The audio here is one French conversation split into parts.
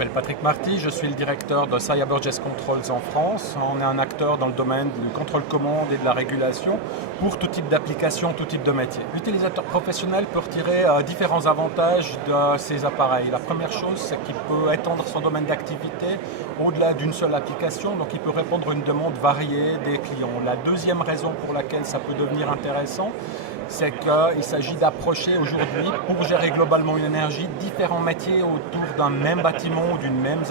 m'appelle Patrick Marty, je suis le directeur de Saia Burgess Controls en France. On est un acteur dans le domaine du contrôle commande et de la régulation pour tout type d'application, tout type de métier. L'utilisateur professionnel peut retirer différents avantages de ces appareils. La première chose, c'est qu'il peut étendre son domaine d'activité au-delà d'une seule application, donc il peut répondre à une demande variée des clients. La deuxième raison pour laquelle ça peut devenir intéressant, c'est qu'il s'agit d'approcher aujourd'hui, pour gérer globalement une énergie, différents métiers autour d'un même bâtiment ou d'une même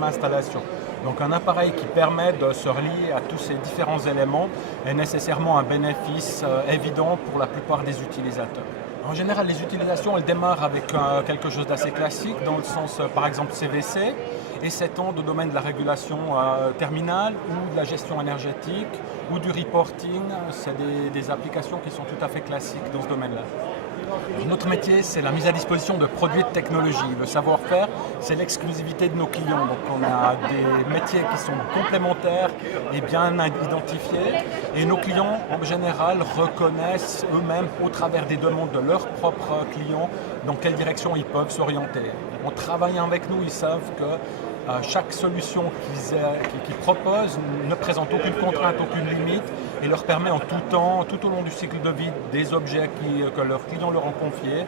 installation. Donc un appareil qui permet de se relier à tous ces différents éléments est nécessairement un bénéfice évident pour la plupart des utilisateurs. En général, les utilisations, elles démarrent avec quelque chose d'assez classique, dans le sens, par exemple, CVC, et s'étendent au domaine de la régulation terminale ou de la gestion énergétique ou du reporting. C'est des applications qui sont tout à fait classiques dans ce domaine-là. Notre métier, c'est la mise à disposition de produits de technologie. Le savoir-faire, c'est l'exclusivité de nos clients. Donc on a des métiers qui sont complémentaires et bien identifiés. Et nos clients, en général, reconnaissent eux-mêmes, au travers des demandes de leurs propres clients, dans quelle direction ils peuvent s'orienter. En travaillant avec nous, ils savent que chaque solution qu'ils proposent ne présente aucune contrainte, aucune limite et leur permet en tout temps, tout au long du cycle de vie des objets que leurs clients leur ont confiés,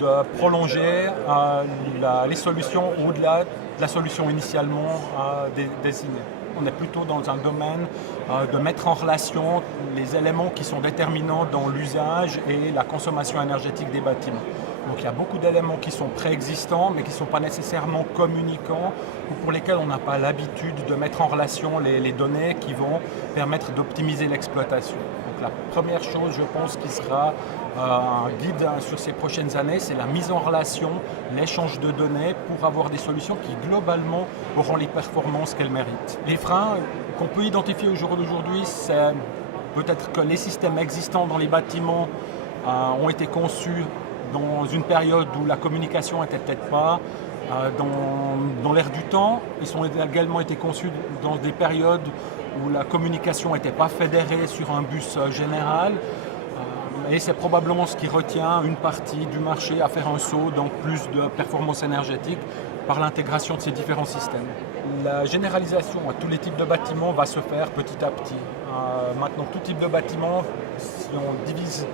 de prolonger les solutions au-delà de la solution initialement désignée. On est plutôt dans un domaine de mettre en relation les éléments qui sont déterminants dans l'usage et la consommation énergétique des bâtiments. Donc il y a beaucoup d'éléments qui sont préexistants mais qui ne sont pas nécessairement communicants ou pour lesquels on n'a pas l'habitude de mettre en relation les données qui vont permettre d'optimiser l'exploitation. Donc la première chose, je pense, qui sera un guide sur ces prochaines années, c'est la mise en relation, l'échange de données pour avoir des solutions qui globalement auront les performances qu'elles méritent. Les freins qu'on peut identifier au jour d'aujourd'hui, c'est peut-être que les systèmes existants dans les bâtiments ont été conçus dans une période où la communication n'était peut-être pas dans l'air du temps. Ils ont également été conçus dans des périodes où la communication n'était pas fédérée sur un bus général. Et c'est probablement ce qui retient une partie du marché à faire un saut dans plus de performance énergétique par l'intégration de ces différents systèmes. La généralisation à tous les types de bâtiments va se faire petit à petit. Maintenant, tout type de bâtiment, si on divise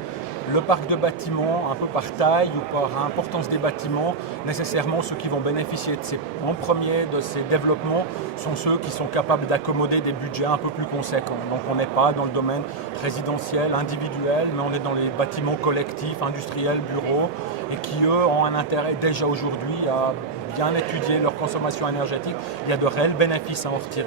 le parc de bâtiments un peu par taille ou par importance des bâtiments, nécessairement ceux qui vont bénéficier en premier de ces développements sont ceux qui sont capables d'accommoder des budgets un peu plus conséquents. Donc on n'est pas dans le domaine résidentiel, individuel, mais on est dans les bâtiments collectifs, industriels, bureaux, et qui eux ont un intérêt déjà aujourd'hui à bien étudier leur consommation énergétique. Il y a de réels bénéfices à en retirer.